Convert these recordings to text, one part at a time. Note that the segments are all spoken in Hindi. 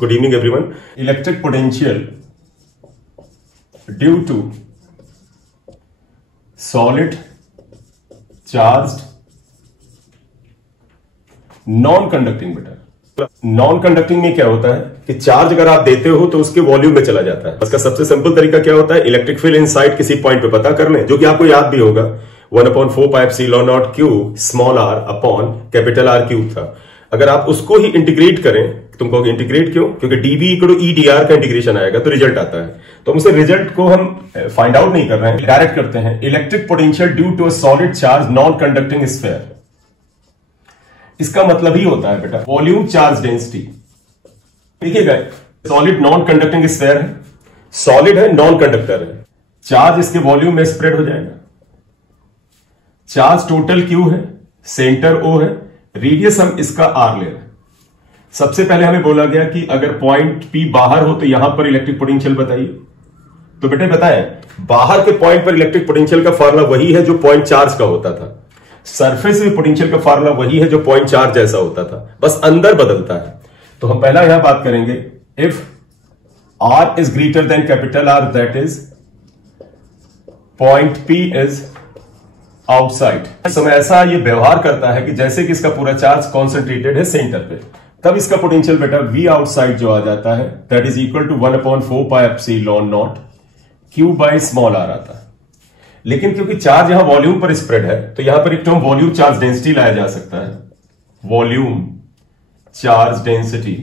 Good evening, everyone. Electric potential due to solid charged non-conducting बेटा। नॉन-कंडक्टिंग में क्या होता है कि चार्ज अगर आप देते हो तो उसके वॉल्यूम में चला जाता है। इसका सबसे सिंपल तरीका क्या होता है, इलेक्ट्रिक फील्ड इनसाइड किसी पॉइंट पे पता कर लें, जो कि आपको याद भी होगा 1/4πε0 small r upon capital R cube था। अगर आप उसको ही इंटीग्रेट करें, तुम कहोगे इंटीग्रेट क्यों? क्योंकि dV = EdR का इंटीग्रेशन आएगा तो रिजल्ट आता है। तो हमसे रिजल्ट को हम फाइंड आउट नहीं कर रहे हैं, डायरेक्ट करते हैं। Electric potential due to a solid charge non conducting sphere. इसका मतलब ही होता है बेटा वॉल्यूम चार्ज डेंसिटी। देखिएगा, सॉलिड नॉन कंडक्टिंग स्फीयर है, सॉलिड है, नॉन कंडक्टर है, चार्ज इसके वॉल्यूम में स्प्रेड हो जाएगा। चार्ज टोटल Q है, सेंटर O है, रेडियस हम इसका R ले रहे हैं। सबसे पहले हमें बोला गया कि अगर पॉइंट P बाहर हो तो यहां पर इलेक्ट्रिक पोटेंशियल बताइए। तो बेटे बताएं, बाहर के पॉइंट पर इलेक्ट्रिक पोटेंशियल का फार्मूला वही है जो पॉइंट चार्ज का होता था। सरफेस में पोटेंशियल का फार्मूला वही है जो पॉइंट चार्ज जैसा होता था, बस अंदर बदलता है। तो हम पहला यहां बात करेंगे, if R is greater than capital R, that is point P is outside. समय ऐसा ये व्यवहार करता है कि जैसे कि इसका पूरा चार्ज कॉन्सेंट्रेटेड है सेंटर पे, तब इसका पोटेंशियल बेटा V आउटसाइड जो आ जाता है, that is equal to 1/4πε0 Q by small r आता है। लेकिन क्योंकि चार्ज यहां वॉल्यूम पर स्प्रेड है, तो यहां पर एक टर्म वॉल्यूम चार्ज डेंसिटी लाया जा सकता है। वॉल्यूम चार्ज डेंसिटी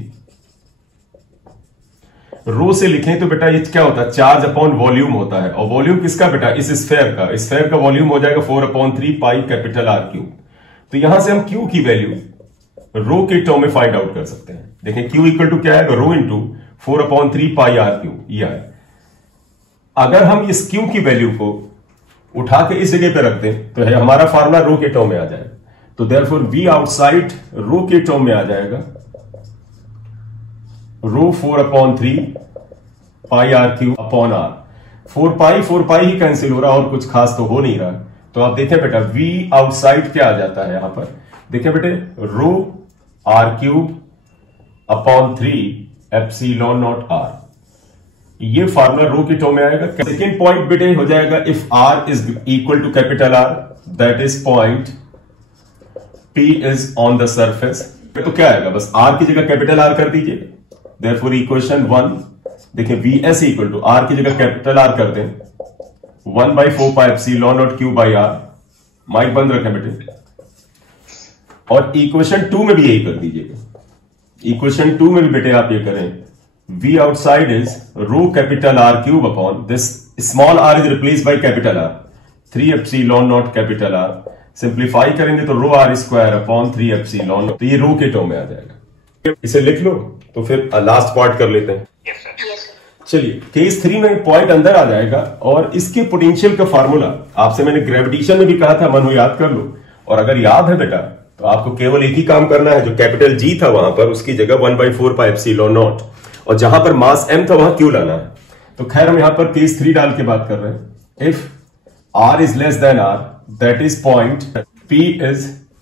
रो से लिखें तो बेटा ये क्या होता है, चार्ज अपॉन वॉल्यूम होता है। और वॉल्यूम किसका बेटा, इस स्फीयर का वॉल्यूम हो जाएगा 4/3 कैपिटल R क्यूब। तो यहां से हम Q की वैल्यू रो के टर्म में फाइंड आउट कर सकते हैं। देखें Q इक्वल टू क्या है, रो इंटू 4/3 R क्यूब। यह है, अगर हम इस Q की वैल्यू को उठा के इस जगह पे रख दें तो है हमारा फार्मूला रो के टर्म में आ जाएगा। तो देयरफॉर V आउटसाइड रो के टर्म में आ जाएगा, रो 4/3 R क्यूब अपॉन R। 4 पाई ही कैंसिल हो रहा, और कुछ खास तो हो नहीं रहा। तो आप देखें बेटा V आउटसाइड क्या आ जाता है यहां पर, देखें बेटे rho R cube upon 3ε0 R। ये फार्मूला रो की टर्म में आएगा। सेकेंड पॉइंट बेटे हो जाएगा, if R is equal to capital R, that is point P is on the surface. तो क्या आएगा, बस R की जगह कैपिटल R कर दीजिए। Therefore इक्वेशन 1, देखिए Vs इक्वल टू R की जगह कैपिटल R कर दें 1/4πε0 Q बाई R। माइक बंद रखें बेटे। और इक्वेशन 2 में भी यही कर दीजिएगा। इक्वेशन 2 में भी बेटे आप ये करें, V outside is rho capital R cube upon this small r is replace by capital R 3ε0 capital R। Simplify करेंगे तो रो R स्क्वायर अपॉन 3ε0, तो ये रो के टर्म में आ जाएगा। इसे लिख लो, तो फिर लास्ट पार्ट कर लेते हैं। चलिए, केस 3 में पॉइंट अंदर आ जाएगा और इसके पोटेंशियल का फार्मूला आपसे मैंने ग्रेविटेशन में भी कहा था, मन हो याद कर लो। और अगर याद है बेटा तो आपको केवल एक ही काम करना है, जो कैपिटल G था वहां पर उसकी जगह 1/4πε0, और जहां पर मास m था वहां Q लाना है। तो खैर हम यहां पर केस 3 डाल के बात कर रहे हैं। If R is less than R, that is point P is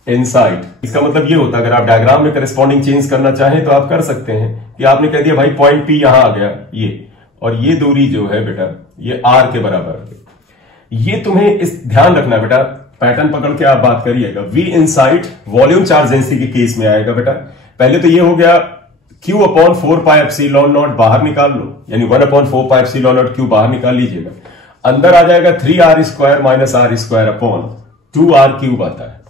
inside. इसका मतलब ये होता है, अगर आप डायग्राम में करस्पॉन्डिंग चेंज करना चाहें तो आप कर सकते हैं कि आपने कह दिया भाई पॉइंट P यहां आ गया, ये और ये दूरी जो है बेटा ये R के बराबर है। ये तुम्हें इस ध्यान रखना बेटा, पैटर्न पकड़ के आप बात करिएगा। V inside volume charge density के केस में आएगा बेटा। पहले तो ये हो गया Q/4πε0 बाहर निकाल लो, यानी 1/4πε0 Q बाहर निकाल लीजिएगा। अंदर आ जाएगा 3R² - R² upon 2R cube आता है।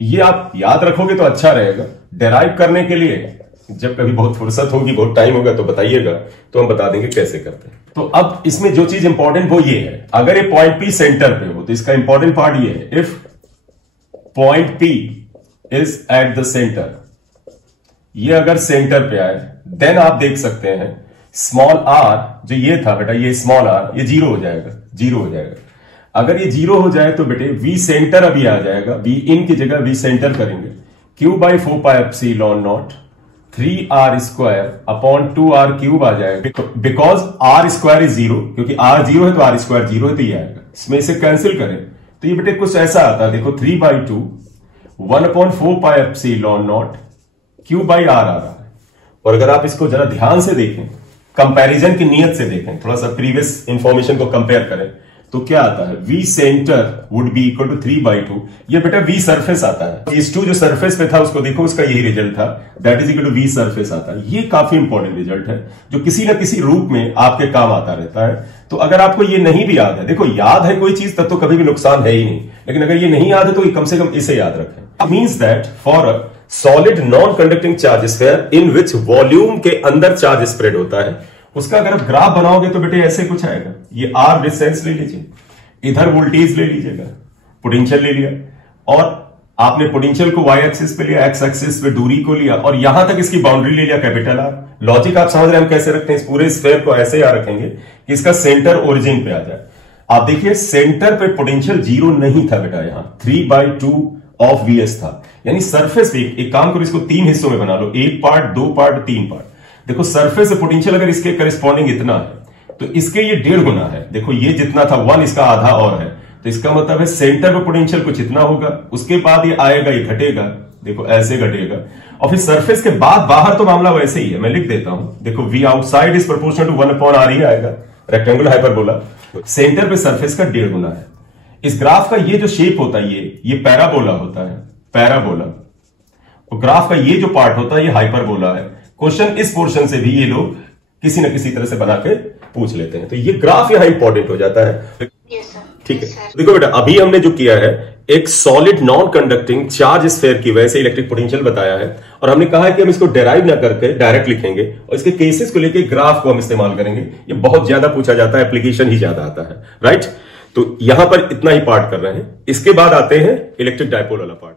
ये आप याद रखोगे तो अच्छा रहेगा। डेराइव करने के लिए जब कभी बहुत फुर्सत होगी, बहुत टाइम होगा तो बताइएगा, तो हम बता देंगे कैसे करते हैं। तो अब इसमें जो चीज इंपॉर्टेंट वो ये है, अगर ये पॉइंट P सेंटर पे हो तो इसका इंपॉर्टेंट पार्ट ये है, if point P is at the centre, ये अगर सेंटर पे आए, देन आप देख सकते हैं स्मॉल r जो ये था बेटा, ये स्मॉल r ये जीरो हो जाएगा। अगर ये जीरो हो जाए तो बेटे V सेंटर अभी आ जाएगा, V इन की जगह V सेंटर करेंगे, Q/4πε0 3R² upon 2R cube आ जाएगा। बिकॉज R² इज 0, क्योंकि R 0 है तो R² 0 है, तो ये आएगा। इसमें इसे कैंसिल करें तो ये बेटे कुछ ऐसा आता है, देखो 3/2 1/4πε0 Q/R आ रहा है। और अगर आप इसको जरा ध्यान से देखें, कंपैरिजन की नियत से देखें, थोड़ा सा प्रीवियस इंफॉर्मेशन को कंपेयर करें, तो क्या आता है, V centre would be equal to 3/2। ये बेटा V सरफेस आता है, इस 2 जो सरफेस पे था उसको देखो, उसका यही रिजल्ट था, that is equal to V surface आता है। ये काफी इंपॉर्टेंट रिजल्ट है जो किसी ना किसी रूप में आपके काम आता रहता है। तो अगर आपको ये नहीं भी याद है, देखो याद है कोई चीज तब तो कभी भी नुकसान है ही नहीं, लेकिन अगर ये नहीं याद है तो कम से कम इसे याद रखें। Means that for a solid non conducting charge sphere in which volume के अंदर चार्ज स्प्रेड होता है, उसका अगर आप ग्राफ बनाओगे तो बेटे ऐसे कुछ आएगा। ये R डिस्टेंस ले लीजिए, इधर वोल्टेज ले लीजिएगा, पोटेंशियल ले लिया, और आपने पोटेंशियल को y एक्सिस पे लिया, x एक्सिस पे दूरी को लिया, और यहां तक इसकी बाउंड्री ले लिया कैपिटल R। लॉजिक आप समझ रहे हैं हम कैसे रखते हैं, इस पूरे स्फीयर को ऐसे याद रखेंगे कि इसका सेंटर ओरिजिन पे आ जाए। आप देखिए सेंटर पे पोटेंशियल 0 नहीं था बेटा, यहां 3/2 ऑफ VS था, यानी सरफेस पे एक काम करो, इसको 3 हिस्सों में बना लो, 1 पार्ट, 2 पार्ट, 3 पार्ट। देखो सरफेस से पोटेंशियल अगर इसके करस्पॉन्डिंग इतना है तो इसके ये 1.5 गुना है। देखो ये जितना था 1, इसका आधा और है, तो इसका मतलब है सेंटर पे पोटेंशियल कुछ इतना होगा, उसके बाद ये आएगा, ये घटेगा, देखो ऐसे घटेगा, और फिर सरफेस के बाद बाहर तो मामला वैसे ही है, मैं लिख देता हूं, देखो V outside is proportional to 1/r ही आएगा, रेक्टेंगुलर हाइपरबोला, सेंटर पे सरफेस का 1.5 गुना है। इस ग्राफ का ये जो शेप होता है ये पैराबोला होता है, पैराबोला, और ग्राफ का ये जो पार्ट होता है ये हाइपरबोला है। क्वेश्चन इस पोर्शन से भी ये लोग किसी न किसी तरह से बना के पूछ लेते हैं, तो ये ग्राफ यहां इंपॉर्टेंट हो जाता है। ठीक है, देखो बेटा अभी हमने जो किया है एक solid non conducting charge sphere की वजह से इलेक्ट्रिक पोटेंशियल बताया है, और हमने कहा है कि हम इसको डेराइव ना करके डायरेक्ट लिखेंगे, और इसके केसेस को लेके ग्राफ को हम इस्तेमाल करेंगे। ये बहुत ज्यादा पूछा जाता है, एप्लीकेशन ही ज्यादा आता है, राइट। तो यहां पर इतना ही पार्ट कर रहे हैं, इसके बाद आते हैं इलेक्ट्रिक डायपोल वाला पार्ट।